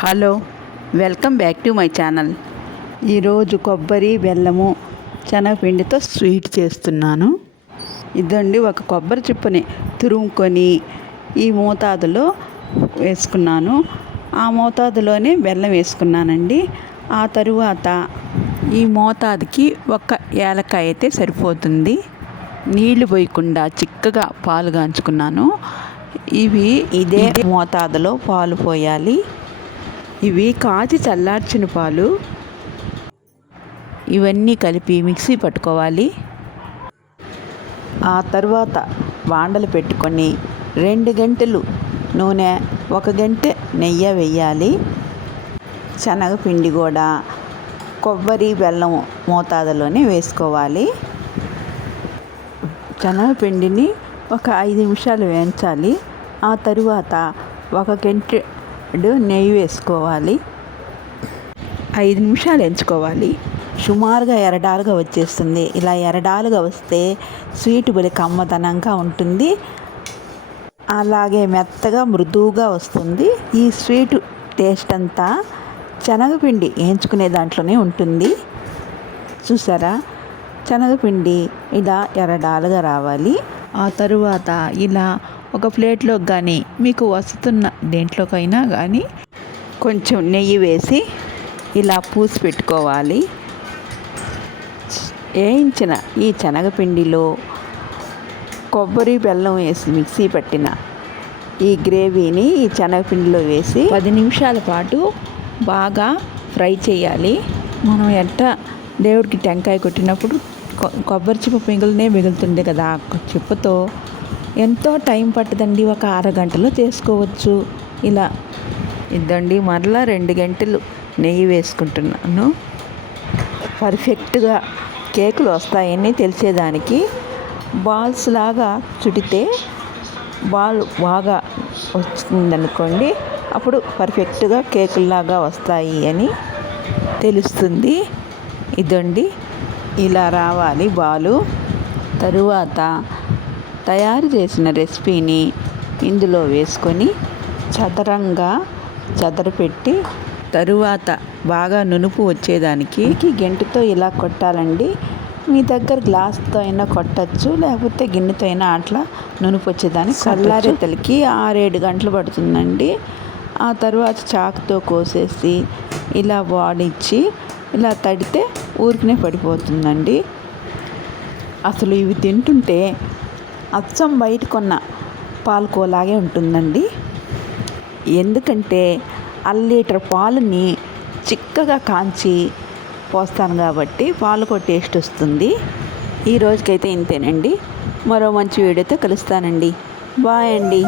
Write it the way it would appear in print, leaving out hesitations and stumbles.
Hello, welcome back to my channel. ఈరోజు కొబ్బరి బెల్లము శనగపిండితో స్వీట్ చేస్తున్నాను. ఇదండి, ఒక కొబ్బరి చిప్పని తురుముకొని ఈ మోతాదులో వేసుకున్నాను. ఆ మోతాదులోనే బెల్లం వేసుకున్నానండి. ఆ తరువాత ఈ మోతాదుకి ఒక ఏలకాయ అయితే సరిపోతుంది. నీళ్లు పోయకుండా చిక్కగా పాలు కాంచుకున్నాను. ఇదే మోతాదులో పాలు పోయాలి. ఇవి కాచి చల్లార్చిన పాలు. ఇవన్నీ కలిపి మిక్సీ పట్టుకోవాలి. ఆ తర్వాత బాండలు పెట్టుకొని 2 గంటలు నూనె, 1 గంట నెయ్యి వేయాలి. శనగపిండి కూడా కొబ్బరి బెల్లం మోతాదులోనే వేసుకోవాలి. శనగపిండిని ఒక 5 నిమిషాలు వేయించాలి. ఆ తరువాత 1 గంటెడు నెయ్యి వేసుకోవాలి. 5 నిమిషాలు ఎంచుకోవాలి. సుమారుగా ఎరడాలుగా వచ్చేస్తుంది. ఇలా ఎరడాలుగా వస్తే స్వీట్ బలి కమ్మదనంగా ఉంటుంది. అలాగే మెత్తగా మృదువుగా వస్తుంది. ఈ స్వీట్ టేస్ట్ అంతా శనగపిండి వేయించుకునే దాంట్లోనే ఉంటుంది. చూసారా, శనగపిండి ఇలా ఎరడాలుగా రావాలి. ఆ తరువాత ఇలా ఒక ప్లేట్లోకి కానీ మీకు వస్తున్న దేంట్లోకైనా కానీ కొంచెం నెయ్యి వేసి ఇలా పూసి పెట్టుకోవాలి. వేయించిన ఈ శనగపిండిలో కొబ్బరి బెల్లం వేసి మిక్సీ పట్టిన ఈ గ్రేవీని ఈ శనగపిండిలో వేసి 10 నిమిషాల పాటు బాగా ఫ్రై చేయాలి. మనం దేవుడికి టెంకాయ కొట్టినప్పుడు కొబ్బరి చిప్ప మిగులుతుంది కదా, చిప్పతో ఎంతో టైం పట్టదండి. ఒక అరగంటలో చేసుకోవచ్చు. ఇలా ఇద్దండి, మరలా 2 గంటలు నెయ్యి వేసుకుంటున్నాను. పర్ఫెక్ట్గా కేకులు వస్తాయని తెలిసేదానికి బాల్స్ లాగా చుడితే బాల్ బాగా వచ్చిందనుకోండి, అప్పుడు పర్ఫెక్ట్గా కేకుల్లాగా వస్తాయి అని తెలుస్తుంది. ఇదండి, ఇలా రావాలి బాలు. తరువాత తయారు చేసిన రెసిపీని ఇందులో వేసుకొని చదరంగా చదరపెట్టి తరువాత బాగా నునుపు వచ్చేదానికి గెంటుతో ఇలా కొట్టాలండి. మీ దగ్గర గ్లాస్తో అయినా కొట్టచ్చు, లేకపోతే గిన్నెతో అయినా అట్లా నునుపు వచ్చేదానికి. చల్లారేతలకి 6-7 గంటలు పడుతుందండి. ఆ తర్వాత చాకుతో కోసేసి ఇలా వాడిచ్చి ఇలా తడితే ఊరికనే పడిపోతుందండి. అసలు ఇవి తింటుంటే అచ్చం బయట కొన్న పాలకోలాగే ఉంటుందండి. ఎందుకంటే 1 లీటర్ పాలని చిక్కగా కాంచి పోస్తాను కాబట్టి పాలకో టేస్ట్ వస్తుంది. ఈ రోజుకైతే ఇంతేనండి. మరో మంచి వీడియోతో కలుస్తానండి. బాయ్ అండి.